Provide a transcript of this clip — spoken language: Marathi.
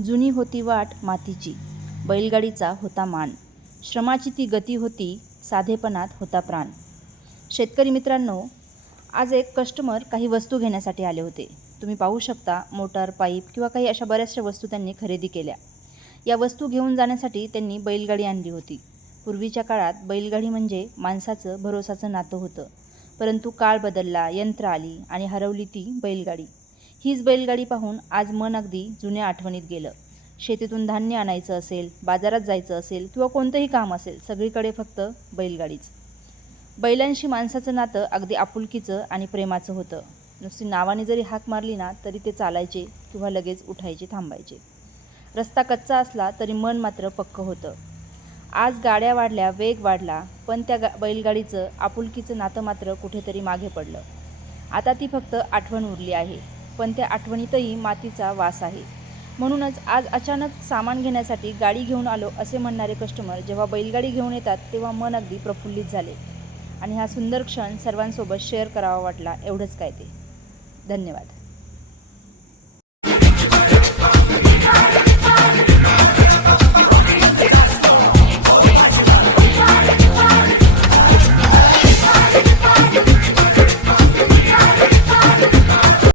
जुनी होती वाट मातीची, बैलगाडीचा होता मान, श्रमाची ती गती होती, साधेपणात होता प्राण. शेतकरी मित्रांनो, आज एक कस्टमर काही वस्तू घेण्यासाठी आले होते. तुम्ही पाहू शकता मोटर, पाईप किंवा काही अशा बऱ्याचशा वस्तू त्यांनी खरेदी केल्या. या वस्तू घेऊन जाण्यासाठी त्यांनी बैलगाडी आणली होती. पूर्वीच्या काळात बैलगाडी म्हणजे माणसाचं भरोसाचं नातं होतं. परंतु काळ बदलला, यंत्र आली आणि हरवली ती बैलगाडी. हीच बैलगाडी पाहून आज मन अगदी जुन्या आठवणीत गेलं. शेतीतून धान्य आणायचं असेल, बाजारात जायचं असेल किंवा कोणतंही काम असेल, सगळीकडे फक्त बैलगाडीच. बैलांशी माणसाचं नातं अगदी आपुलकीचं आणि प्रेमाचं होतं. नुसती नावाने जरी हाक मारली ना तरी ते चालायचे किंवा लगेच उठायचे, थांबायचे. रस्ता कच्चा असला तरी मन मात्र पक्कं होतं. आज गाड्या वाढल्या, वेग वाढला, पण त्या बैलगाडीचं आपुलकीचं नातं मात्र कुठेतरी मागे पडलं. आता ती फक्त आठवण उरली आहे, पण त्या आठवणीतही मातीचा वास आहे. म्हणूनच आज अचानक सामान घेण्यासाठी गाडी घेऊन आलो असे म्हणणारे कस्टमर जेव्हा बैलगाडी घेऊन येतात तेव्हा मन अगदी प्रफुल्लित झाले. आणि हा सुंदर क्षण सर्वांसोबत शेअर करावा वाटला, एवढंच काय ते. धन्यवाद.